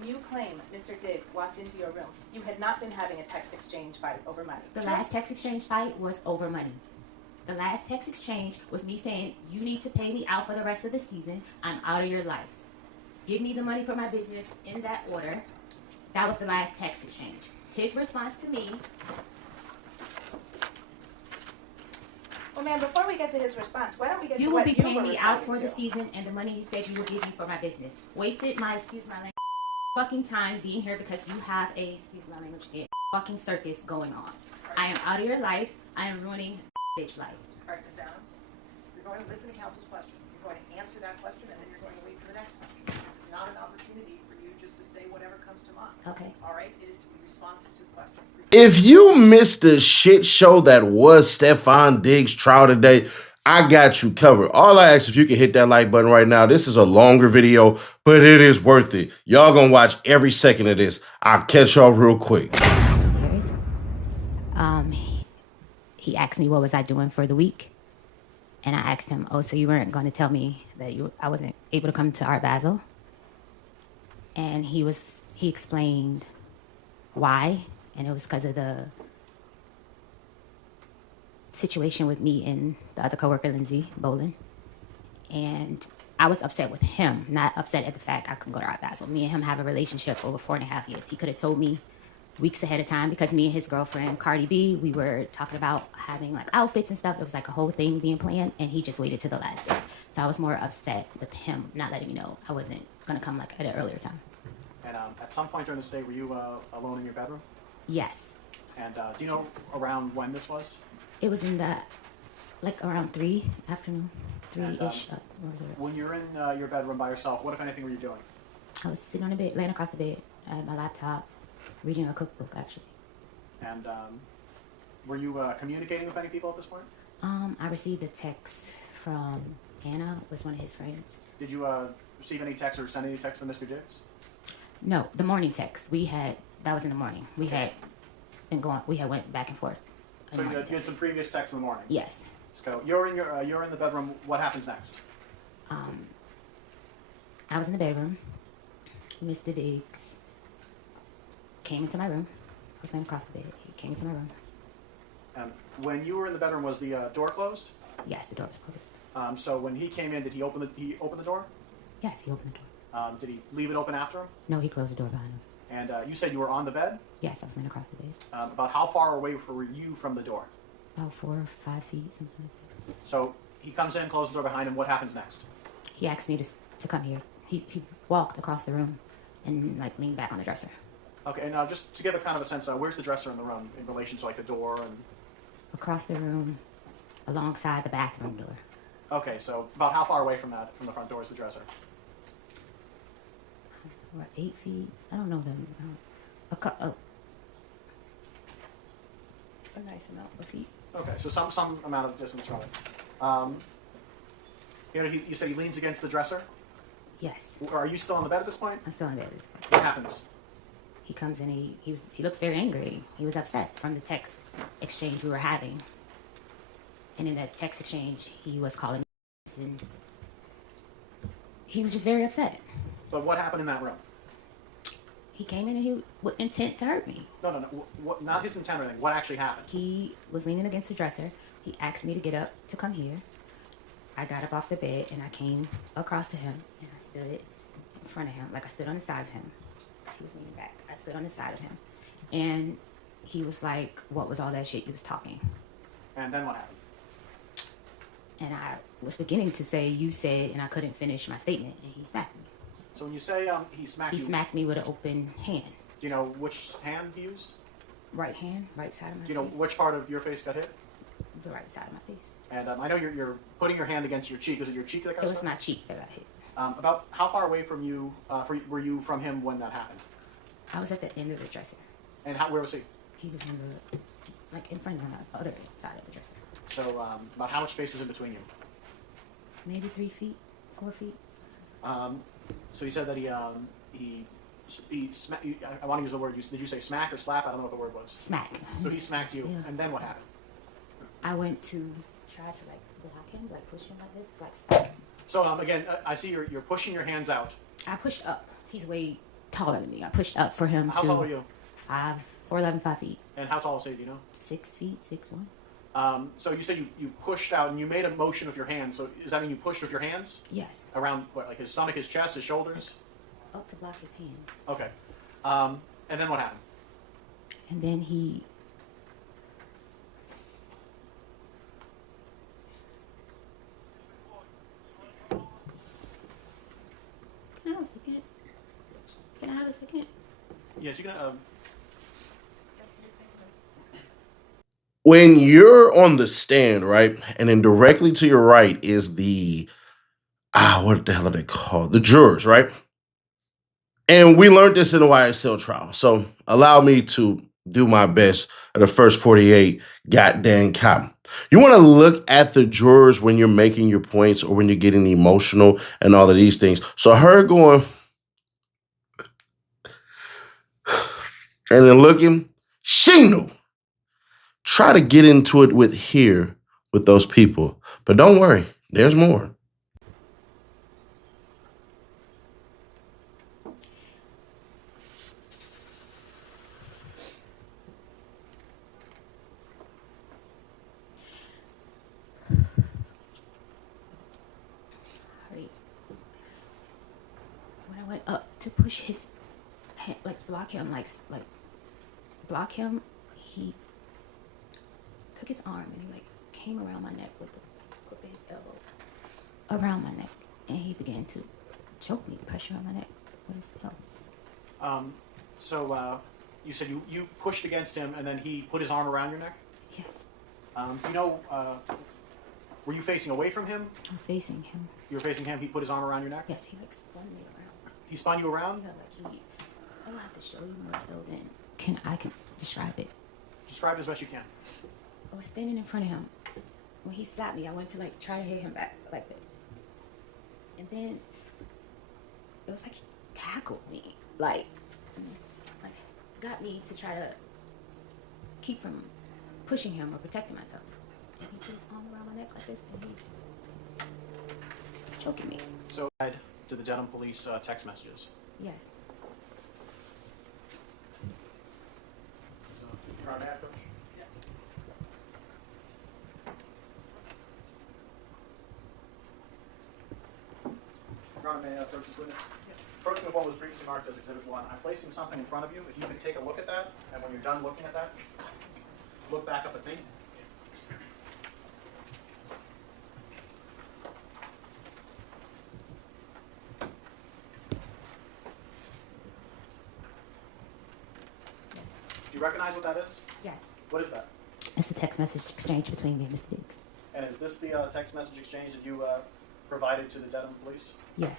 when you claim Mr. Diggs walked into your room, you had not been having a text exchange fight over money. The last text exchange fight was over money. The last text exchange was me saying, you need to pay me out for the rest of the season. I'm out of your life. Give me the money for my business in that order. That was the last text exchange. His response to me... Well, ma'am, before we get to his response, why don't we get to you what will be you paying were me out for responding the to? season and the money you said you would give me for my business. Wasted my, excuse my language, fucking time being here because you have a, excuse my language again, fucking circus going on. I am out of your life. I am ruining bitch life. All right, Ms. Adams, you're going to listen to counsel's question. You're going to answer that question, and then you're going to wait for the next question. This is not an opportunity for you just to say whatever comes to mind. Okay. All right? It is to be responsive to the question. If you missed the shit show that was Stefon Diggs' trial today, I got you covered. All I ask if you can hit that like button right now. This is a longer video, but it is worth it. Y'all gonna watch every second of this. I'll catch y'all real quick. He asked me what was I doing for the week, and I asked him, "Oh, so you weren't going to tell me that I wasn't able to come to Art Basel?" And he explained why, and it was because of the situation with me and the other coworker, Lindsay Bolin. And I was upset with him, not upset at the fact I couldn't go to Art Basel. Me and him have a relationship for over 4.5 years. He could have told me weeks ahead of time because me and his girlfriend, Cardi B, we were talking about having like outfits and stuff. It was like a whole thing being planned, and he just waited till the last day. So I was more upset with him not letting me know I wasn't going to come like at an earlier time. And at some point during this day, were you alone in your bedroom? Yes. And do you know around when this was? It was in the, like around 3 afternoon, 3-ish. When you're in your bedroom by yourself, what, if anything, were you doing? I was sitting on the bed, laying across the bed. I had my laptop, reading a cookbook, actually. And were you communicating with any people at this point? I received a text from Anna, was one of his friends. Did you receive any texts or send any texts to Mr. Diggs? No, the morning text. That was in the morning. We had went back and forth. So you had some previous texts in the morning? Yes. So you're in the bedroom. What happens next? I was in the bedroom. Mr. Diggs came into my room. I was laying across the bed. He came into my room. When you were in the bedroom, was the door closed? Yes, the door was closed. So when he came in, did he open the door? Yes, he opened the door. Did he leave it open after him? No, he closed the door behind him. And you said you were on the bed? Yes, I was laying across the bed. About how far away were you from the door? About 4 or 5 feet, something like that. So he comes in, closes the door behind him. What happens next? He asked me to come here. He walked across the room and like leaned back on the dresser. Okay, and just to give a kind of a sense, where's the dresser in the room in relation to like the door and? Across the room, alongside the bathroom door. Okay, so about how far away from the front door is the dresser? What, 8 feet? I don't know them. A nice amount of feet. Okay, so some amount of distance from it. You said he leans against the dresser? Yes. Are you still on the bed at this point? I'm still in bed at this point. What happens? He comes in, he looks very angry. He was upset from the text exchange we were having. And in that text exchange, he was calling me, and he was just very upset. But what happened in that room? He came in and he with intent to hurt me. No. Not his intent or anything. What actually happened? He was leaning against the dresser. He asked me to get up to come here. I got up off the bed and I came across to him and I stood in front of him, like I stood on the side of him because he was leaning back. I stood on the side of him, and he was like, "What was all that shit you was talking?" And then what happened? And I was beginning to say, "You said," and I couldn't finish my statement, and he smacked me. So when you say he smacked you, he smacked me with an open hand. Do you know which hand he used? Right hand, right side of my face. Do you know which part of your face got hit? The right side of my face. And I know you're putting your hand against your cheek. Is it your cheek that got hit? It was struck? my cheek that got hit. About how far away from you were you from him when that happened? I was at the end of the dresser. And where was he? He was in in front of the other side of the dresser. So about how much space was in between you? Maybe 3 feet, 4 feet. So you said that he smacked you. I want to use the word. Did you say smack or slap? I don't know what the word was. Smack. So he smacked you, Yeah. and then what happened? I went to try to like block him, like push him like this, like stop him. So again, I see you're pushing your hands out. I pushed up. He's way taller than me. I pushed up for him How to tall are you? 4'11", 5 feet. And how tall is he? Do you know? 6 feet, 6'1". So you said you pushed out and you made a motion with your hands. So does that mean you pushed with your hands Yes. around what, like his stomach, his chest, his shoulders? Up to block his hands. Okay. And then what happened? And then he... Can I have a second? Can I have a second? Yes, you can. When you're on the stand, right, and then directly to your right is the what the hell are they called? The jurors, right? And we learned this in the YSL trial. So allow me to do my best at the first 48 goddamn cop. You want to look at the jurors when you're making your points or when you're getting emotional and all of these things. So her going and then looking, she knew. Try to get into it with those people. But don't worry, there's more. Right. When I went up to push his hand, like block him, block him, he took his arm and he like came around my neck with his elbow around my neck, and he began to choke me, pressure on my neck with his elbow. So you said you pushed against him and then he put his arm around your neck? Yes. Do you know, were you facing away from him? I was facing him. You were facing him, he put his arm around your neck? Yes, he like spun me around. He spun you around? Yeah, like I will have to show you more so than I can describe it. Describe it as best you can. I was standing in front of him. When he slapped me, I went to like try to hit him back like this. And then it was like he tackled me. Like got me to try to keep from pushing him or protecting myself. And he put his arm around my neck like this and he's choking me. So to the Dedham police text messages. Yes. So, you're on that, Coach? Your Honor, may I approach this witness? Approaching of what was previously marked as Exhibit 1, I'm placing something in front of you. If you could take a look at that, and when you're done looking at that, look back up at me. Do you recognize what that is? Yes. What is that? It's a text message exchange between me and Mr. Diggs. And is this the text message exchange that you provided to the Dedham police? Yes.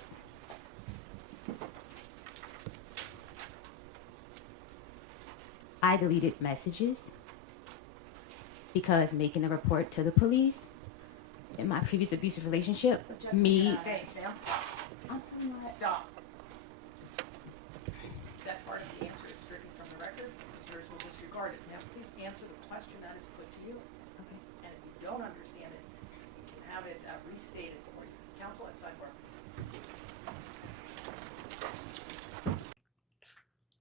I deleted messages because making a report to the police in my previous abusive relationship, me... Stay, Sam. I'm telling you what. Stop. That part of the answer is stricken from the record. Yours will disregard it. Now, please answer the question that is put to you. Okay. And if you don't understand it, you can have it restated for you. Counsel at sidebar.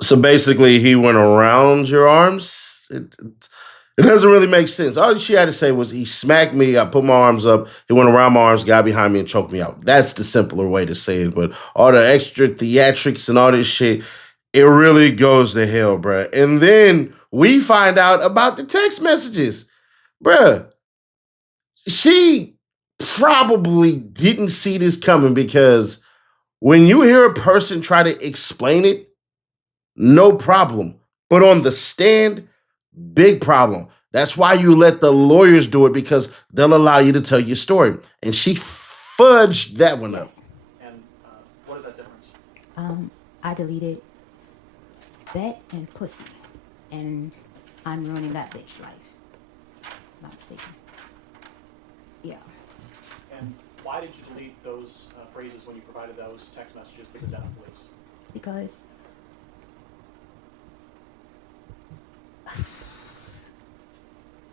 So basically, he went around your arms. It doesn't really make sense. All she had to say was he smacked me. I put my arms up. He went around my arms, got behind me, and choked me out. That's the simpler way to say it. But all the extra theatrics and all this shit, it really goes to hell, bruh. And then we find out about the text messages. Bruh, she probably didn't see this coming because when you hear a person try to explain it, no problem. But on the stand, big problem. That's why you let the lawyers do it, because they'll allow you to tell your story. And she fudged that one up. And what is that difference? I deleted bet and pussy, and I'm ruining that bitch life. Not mistaken. Yeah. And why did you delete those phrases when you provided those text messages to the Dedham police? Because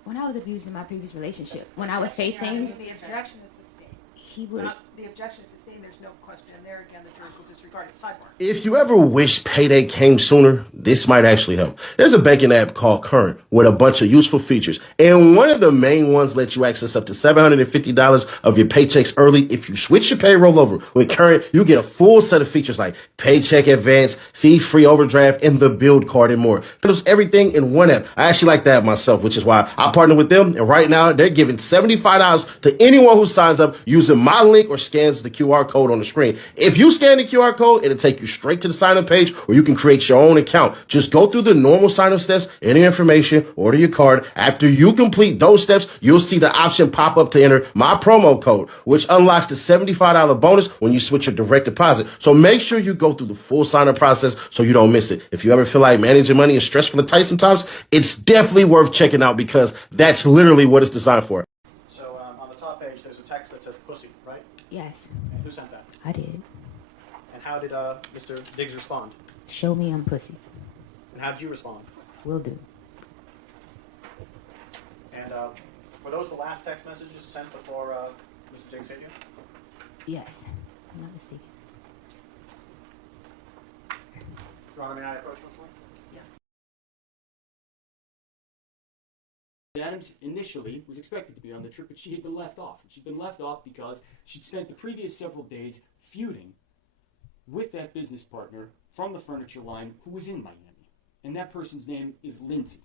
when I was abused in my previous relationship, when I would say things, The objection is sustained. he would. The objection is sustained, there's no question, and there again, the jurors will disregard it. Sidebar. If you ever wish payday came sooner, this might actually help. There's a banking app called Current with a bunch of useful features. And one of the main ones lets you access up to $750 of your paychecks early. If you switch your payroll over with Current, you get a full set of features like paycheck advance, fee-free overdraft, and the build card and more. There's everything in one app. I actually like that myself, which is why I partner with them. And right now, they're giving $75 to anyone who signs up using my link or scans the QR code on the screen. If you scan the QR code, it'll take you straight to the sign-up page where you can create your own account. Just go through the normal sign-up steps, enter information, order your card. After you complete those steps, you'll see the option pop up to enter my promo code, which unlocks the $75 bonus when you switch your direct deposit. So make sure you go through the full sign-up process so you don't miss it. If you ever feel like managing money is stressful and tight sometimes, it's definitely worth checking out because that's literally what it's designed for. So on the top page, there's a text that says pussy, right? Yes, And who sent that? I did. And how did Mr. Diggs respond? Show me I'm pussy. And how did you respond? Will do. And were those the last text messages sent before Mr. Diggs hit you? Yes, I'm not mistaken. Your Honor, may I approach once more? Yes. Adams initially was expected to be on the trip, but she had been left off. And she'd been left off because she'd spent the previous several days feuding with that business partner from the furniture line who was in Miami. And that person's name is Lindsay.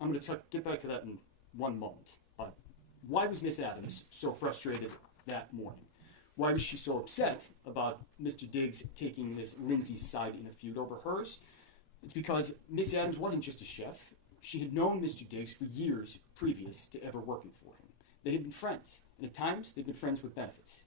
I'm going to get back to that in one moment. But why was Miss Adams so frustrated that morning? Why was she so upset about Mr. Diggs taking Miss Lindsay's side in a feud over hers? It's because Miss Adams wasn't just a chef. She had known Mr. Diggs for years previous to ever working for him. They had been friends, and at times they'd been friends with benefits.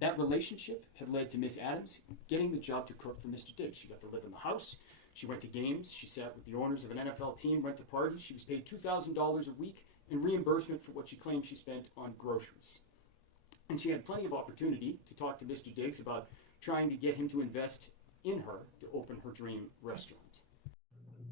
That relationship had led to Miss Adams getting the job to cook for Mr. Diggs. She got to live in the house. She went to games. She sat with the owners of an NFL team, went to parties. She was paid $2,000 a week in reimbursement for what she claimed she spent on groceries. And she had plenty of opportunity to talk to Mr. Diggs about trying to get him to invest in her to open her dream restaurant.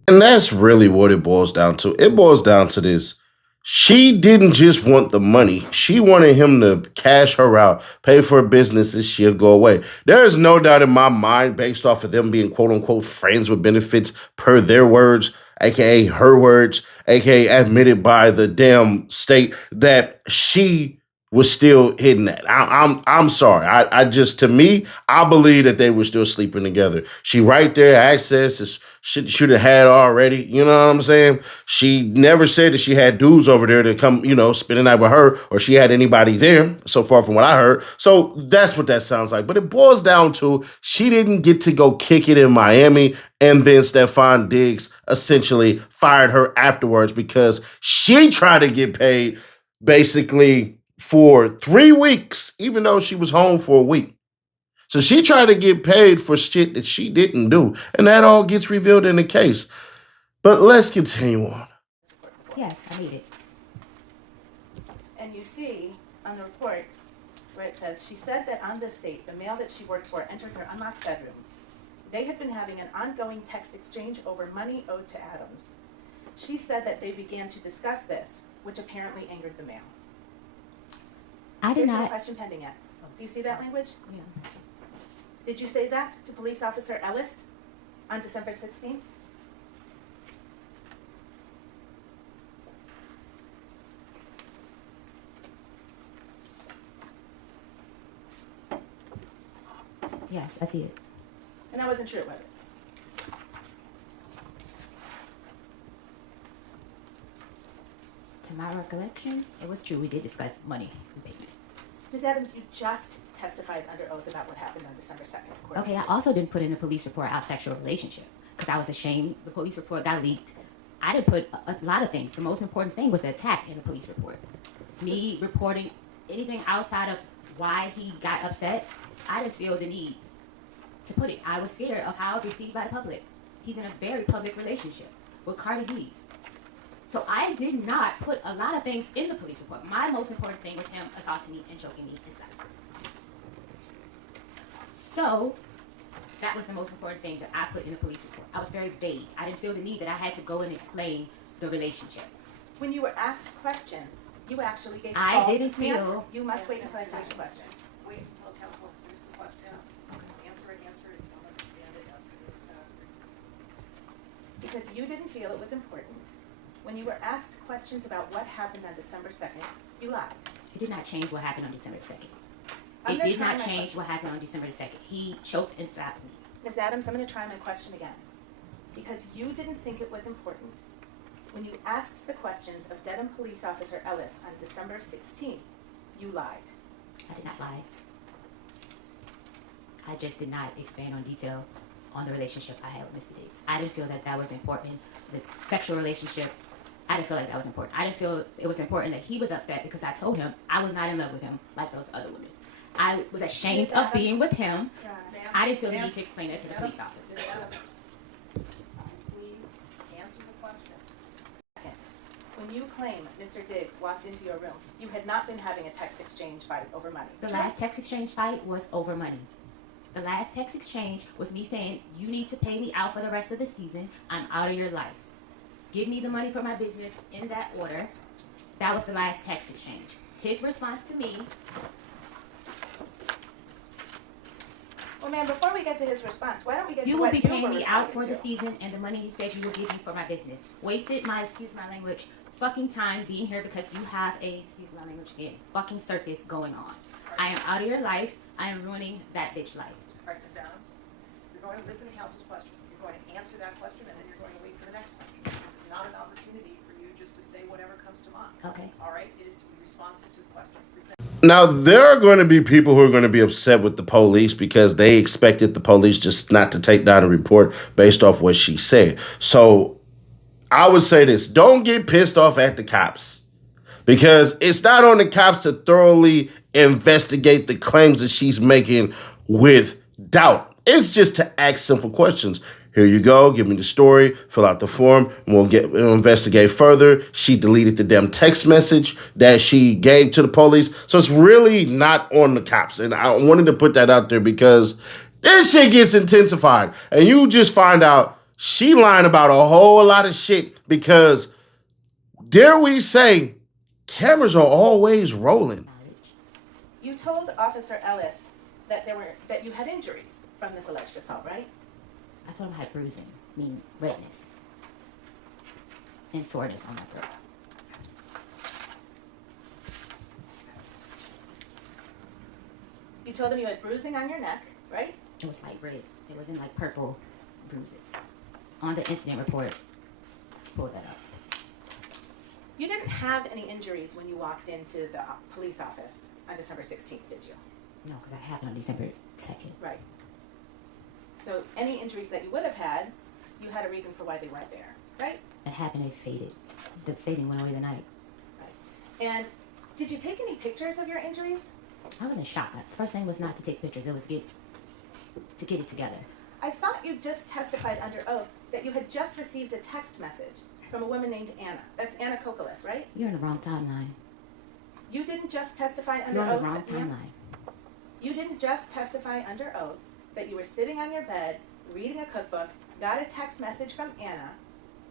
And that's really what it boils down to. It boils down to this. She didn't just want the money. She wanted him to cash her out, pay for her business, and she'll go away. There is no doubt in my mind, based off of them being quote-unquote friends with benefits per their words, aka her words, aka admitted by the damn state, that she was still hitting that. I'm sorry. I just, to me, I believe that they were still sleeping together. She right there, access is should have had already. You know what I'm saying? She never said that she had dudes over there to come, spend the night with her, or she had anybody there, so far from what I heard. So that's what that sounds like. But it boils down to she didn't get to go kick it in Miami, and then Stefon Diggs essentially fired her afterwards because she tried to get paid basically for 3 weeks, even though she was home for a week. So she tried to get paid for shit that she didn't do. And that all gets revealed in the case. But let's continue on. Yes, I need it. And you see on the report where it says, she said that on this date, the male that she worked for entered her unlocked bedroom. They had been having an ongoing text exchange over money owed to Adams. She said that they began to discuss this, which apparently angered the male. I did There's no not. question pending yet. Do you see that language? Yeah. Did you say that to Police Officer Ellis on December 16th? Yes, I see it. And I wasn't sure, was it? To my recollection, it was true. We did discuss money and payment. Ms. Adams, you just testified under oath about what happened on December 2nd. Okay, I also didn't put in the police report our sexual relationship because I was ashamed. The police report got leaked. I didn't put a lot of things. The most important thing was the attack in the police report. Me reporting anything outside of why he got upset, I didn't feel the need to put it. I was scared of how it was received by the public. He's in a very public relationship with Cardi B. So I did not put a lot of things in the police report. My most important thing was him assaulting me and choking me inside. So that was the most important thing that I put in the police report. I was very vague. I didn't feel the need that I had to go and explain the relationship. When you were asked questions, you actually gave I false- didn't feel- Ma'am, you must wait until I finish the question. wait until counsel has finished the question. Answer it. If you don't understand it, ask it. Because you didn't feel it was important. When you were asked questions about what happened on December 2nd, you lied. It did not change what happened on December 2nd. I'm It gonna did try not my change question. what happened on December 2nd. He choked and slapped me. Ms. Adams, I'm going to try my question again. Because you didn't think it was important. When you asked the questions of Dedham Police Officer Ellis on December 16th, you lied. I did not lie. I just did not expand on detail on the relationship I had with Mr. Diggs. I didn't feel that that was important. The sexual relationship, I didn't feel like that was important. I didn't feel it was important that he was upset because I told him I was not in love with him like those other women. I was ashamed of being with him. I didn't feel the need to explain that to the police officer. Ms. Adams, please answer the question. When you claim Mr. Diggs walked into your room, you had not been having a text exchange fight over money. The last text exchange fight was over money. The last text exchange was me saying, you need to pay me out for the rest of the season. I'm out of your life. Give me the money for my business in that order. That was the last text exchange. His response to me, Well, ma'am, before we get to his response, why don't we get you to will what be you paying were me out for responding the to? season and the money you said you will give me for my business. Wasted my, excuse my language, fucking time being here because you have a, excuse my language again, fucking circus going on. I am out of your life. I am ruining that bitch life. All right, Ms. Adams, you're going to listen to counsel's question. You're going to answer that question, and then you're going to wait for the next question. This is not an opportunity for you just to say whatever comes to mind. Okay. All right? It is to be responsive to the question presented. Now, there are going to be people who are going to be upset with the police because they expected the police just not to take down a report based off what she said. So I would say this: don't get pissed off at the cops, because it's not on the cops to thoroughly investigate the claims that she's making with doubt. It's just to ask simple questions. Here you go. Give me the story. Fill out the form, and we'll investigate further. She deleted the damn text message that she gave to the police. So it's really not on the cops. And I wanted to put that out there because this shit gets intensified. And you just find out she lying about a whole lot of shit because, dare we say, cameras are always rolling. You told Officer Ellis that you had injuries from this alleged assault, right? I told him I had bruising, meaning redness, and soreness on my throat. You told him you had bruising on your neck, right? It was like red. It wasn't like purple bruises. On the incident report, pull that up. You didn't have any injuries when you walked into the police office on December 16th, did you? No, because that happened on December 2nd. Right. So any injuries that you would have had, you had a reason for why they weren't there, right? It happened, it faded. The fading went away the night. Right. And did you take any pictures of your injuries? I was in shock. The first thing was not to take pictures. It was to get it together. I thought you just testified under oath that you had just received a text message from a woman named Anna. That's Anna Kokolas, right? You're in the wrong timeline. You didn't just testify under You're on oath. the wrong that- ma'am, timeline. You didn't just testify under oath that you were sitting on your bed, reading a cookbook, got a text message from Anna,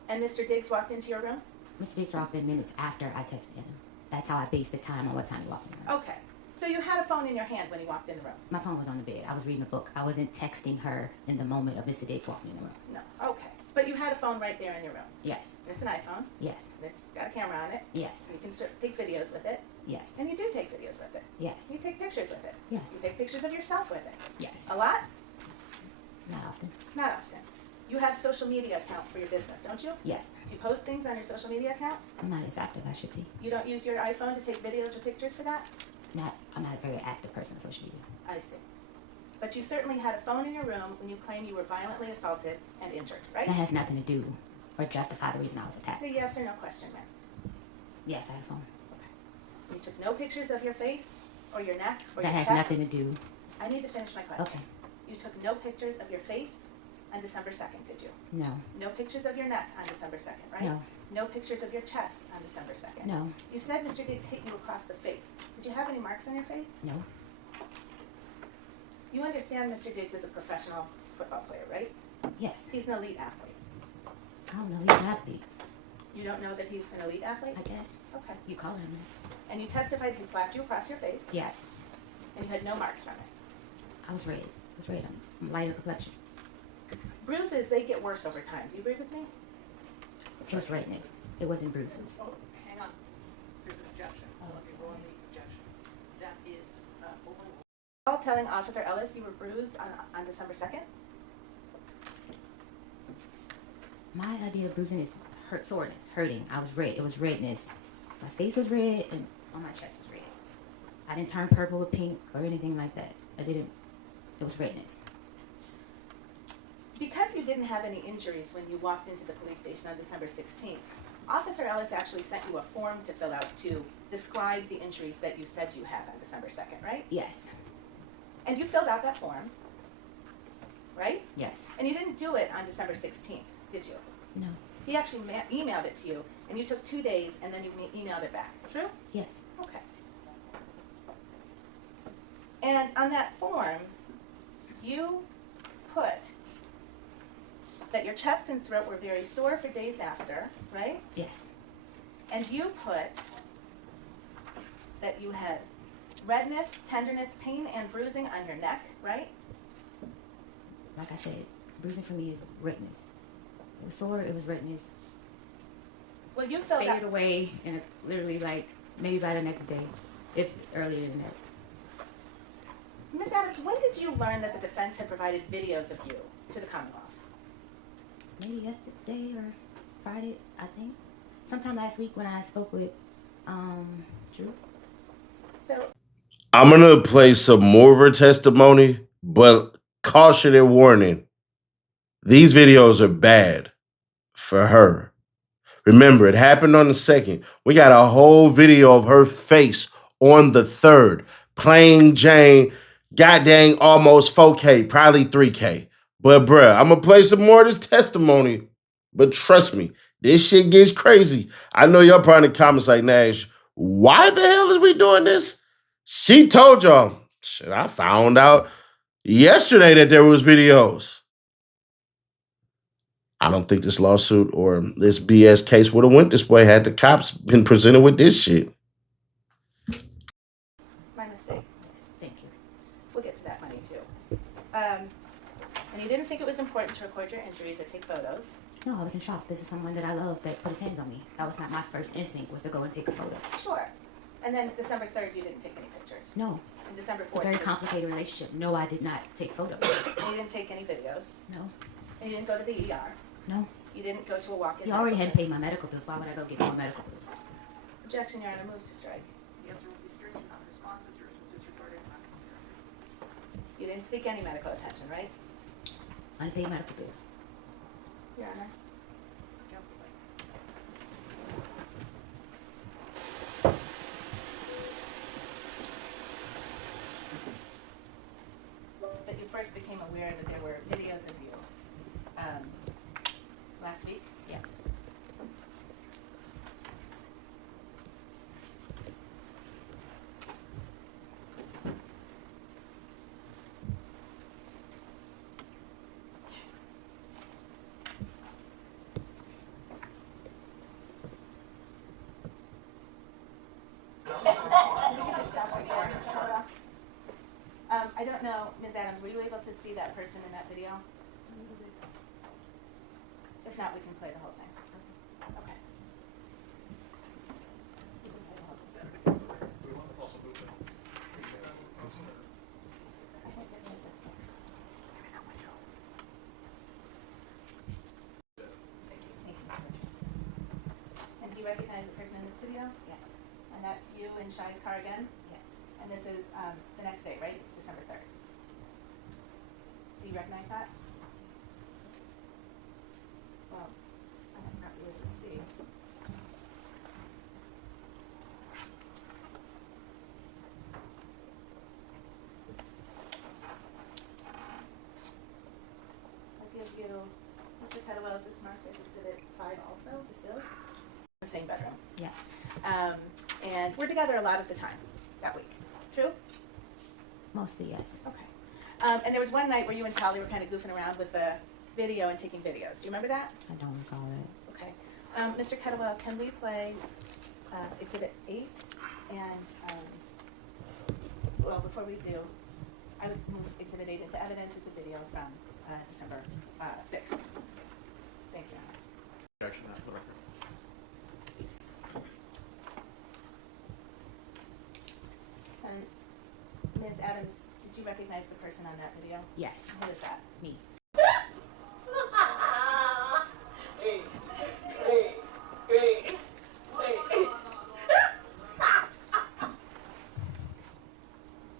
and Mr. Diggs walked into your room? Mr. Diggs walked in minutes after I texted him. That's how I based the time on what time he walked in the room. Okay. So you had a phone in your hand when he walked in the room? My phone was on the bed. I was reading a book. I wasn't texting her in the moment of Mr. Diggs walking in the room. No. Okay. But you had a phone right there in your room. Yes. It's an iPhone. Yes. It's got a camera on it. Yes. You can take videos with it. Yes. And you do take videos with it. Yes. You take pictures with it. Yes. You take pictures of yourself with it. Yes. A lot? Not often. Not often. You have social media account for your business, don't you? Yes. Do you post things on your social media account? I'm not as active as I should be. You don't use your iPhone to take videos or pictures for that? I'm not a very active person on social media. I see. But you certainly had a phone in your room when you claim you were violently assaulted and injured, right? That has nothing to do or justify the reason I was attacked. Say yes or no question, ma'am. Yes, I had a phone. You took no pictures of your face or your neck or That your has chest? nothing to do. I need to finish my question. Okay. You took no pictures of your face on December 2nd, did you? No. No pictures of your neck on December 2nd, right? No. No pictures of your chest on December 2nd? No. You said Mr. Diggs hit you across the face. Did you have any marks on your face? No. You understand Mr. Diggs is a professional football player, right? Yes. He's an elite athlete. I don't know. He's an athlete. You don't know that he's an elite athlete? I guess. Okay. You call him that. And you testified he slapped you across your face. Yes. and you had no marks from it. I was red. I'm lighter complexion. Bruises, they get worse over time. Do you agree with me? It was redness. It wasn't bruises. Oh, hang on. There's an objection. Let me go on the objection. That is overruled. All telling Officer Ellis you were bruised on December 2nd? My idea of bruising is soreness, hurting. I was red. It was redness. My face was red and on my chest was red. I didn't turn purple or pink or anything like that. I didn't. It was redness. Because you didn't have any injuries when you walked into the police station on December 16th, Officer Ellis actually sent you a form to fill out to describe the injuries that you said you had on December 2nd, right? Yes. And you filled out that form, right? Yes. And you didn't do it on December 16th, did you? No. He actually emailed it to you, and you took 2 days, and then you emailed it back. True? Yes. Okay. And on that form, you put that your chest and throat were very sore for days after, right? Yes. And you put that you had redness, tenderness, pain, and bruising on your neck, right? Like I said, bruising for me is redness. It was sore. It was redness. Well, you filled Faded out. away in literally like maybe by the next day, if earlier than that. Ms. Adams, when did you learn that the defense had provided videos of you to the Commonwealth? Maybe yesterday or Friday, I think. Sometime last week when I spoke with Drew. So, I'm gonna play some more of her testimony, but caution and warning. These videos are bad for her. Remember, it happened on the 2nd. We got a whole video of her face on the 3rd. Plain Jane, goddamn almost 4K, probably 3K. But bruh, I'm gonna play some more of this testimony. But trust me, this shit gets crazy. I know y'all probably in the comments like, Nash, why the hell is we doing this? She told y'all. Shit, I found out yesterday that there was videos. I don't think this lawsuit or this BS case would have went this way had the cops been presented with this shit. my mistake. Thank you. We'll get to that money too. And you didn't think it was important to record your injuries or take photos. No, I was in shock. This is someone that I love that put his hands on me. That was not my first instinct, was to go and take a photo. Sure. And then December 3rd, you didn't take any pictures. No. And December It's a 4th, very complicated relationship. No, I did not take photos. and you didn't take any videos. No. And you didn't go to the ER. No. You didn't go to a walk-in. You already hadn't paid my medical bills. Why would I go get more medical bills? Objection, Your Honor. Move to strike. The answer will be stricken, non-responsive, jurors will disregard it, not consider. You didn't seek any medical attention, right? Unpaid medical bills. Your Honor. Counsel's like, That you first became aware that there were videos of you last week? Yes. I don't know, Ms. Adams, were you able to see that person in that video? If not, we can play the whole thing. Okay. And do you recognize the person in this video? Yeah. And that's you in Shai's car again? Yeah. And this is the next day, right? It's December 3rd. Do you recognize that? Well, I might not be able to see. I'll give you, Mr. Kettlewell, is this marked as Exhibit 5 also, the stills? The same bedroom. Yes. And we're together a lot of the time that week. True? Mostly, yes. Okay. And there was one night where you and Tali were kind of goofing around with the video and taking videos. Do you remember that? I don't recall it. Okay. Mr. Kettlewell, can we play Exhibit 8 and well, before we do, I would move Exhibit 8 into evidence. It's a video from December 6th. Thank you. Objection, not for the record. And Ms. Adams, did you recognize the person on that video? Yes, Who is that? me.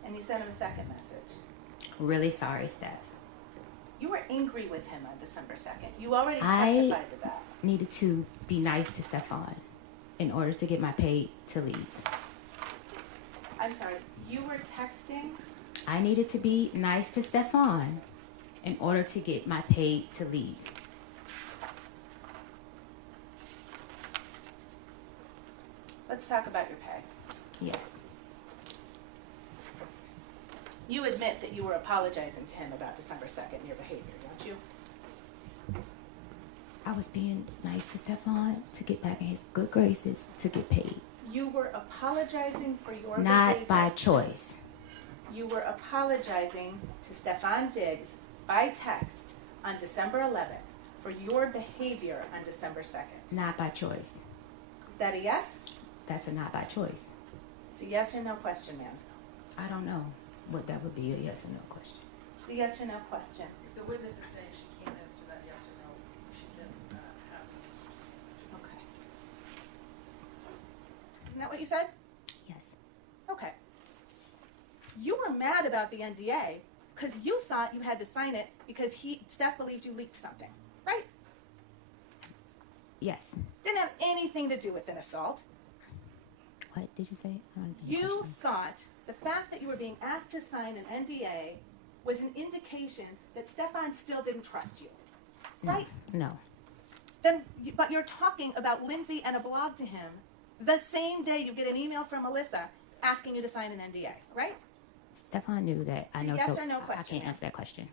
And you sent him a second message. Really sorry, Steph. You were angry with him on December 2nd. You already I testified to that. needed to be nice to Stefon in order to get my pay to leave. I'm sorry, you were texting? I needed to be nice to Stefon in order to get my pay to leave. Let's talk about your pay. Yes. You admit that you were apologizing to him about December 2nd and your behavior, don't you? I was being nice to Stefon to get back in his good graces to get paid. You were apologizing for your Not behavior. by choice. You were apologizing to Stefon Diggs by text on December 11th for your behavior on December 2nd. Not by choice. Is that a yes? That's a not by choice. It's a yes or no question, ma'am. I don't know what that would be, a yes or no question. It's a yes or no question. If the witness is saying she can't answer that yes or no, she can have it. Okay. Isn't that what you said? Yes. Okay. You were mad about the NDA because you thought you had to sign it because Steph believed you leaked something, right? Yes. Didn't have anything to do with an assault. What did you say? I don't understand the You question. thought the fact that you were being asked to sign an NDA was an indication that Stefon still didn't trust you, right? No. But you're talking about Lindsay and a blog to him the same day you get an email from Melissa asking you to sign an NDA, right? Stefon knew that. I know. Yes so or no I question, can't ma'am. answer that question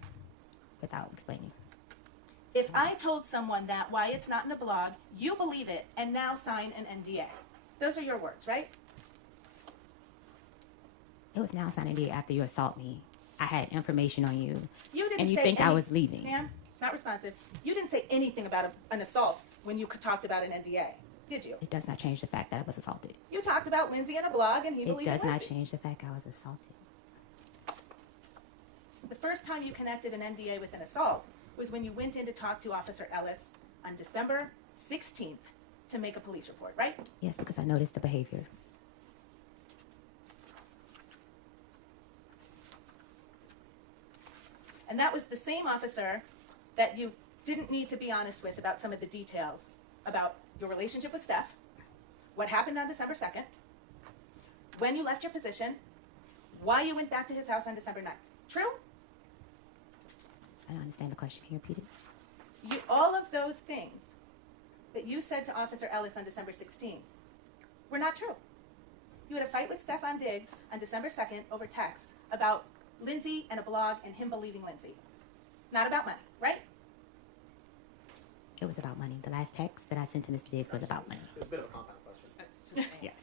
without explaining. If I told someone that why it's not in a blog, you believe it and now sign an NDA. Those are your words, right? It was now signing day after you assault me. I had information on you. You didn't And you say think I was leaving. Ma'am, it's not responsive. You didn't say anything about an assault when you talked about an NDA, did you? It does not change the fact that I was assaulted. You talked about Lindsay in a blog and he It believed does not Lindsay. change the fact I was assaulted. The first time you connected an NDA with an assault was when you went in to talk to Officer Ellis on December 16th to make a police report, right? Yes, because I noticed the behavior. And that was the same officer that you didn't need to be honest with about some of the details about your relationship with Steph, what happened on December 2nd, when you left your position, why you went back to his house on December 9th. True? I don't understand the question. Can you repeat it? All of those things that you said to Officer Ellis on December 16th were not true. You had a fight with Stefon Diggs on December 2nd over text about Lindsay and a blog and him believing Lindsay. Not about money, right? It was about money. The last text that I sent to Mr. Diggs was about money. It was a bit of a compound question. Sustained. Yes.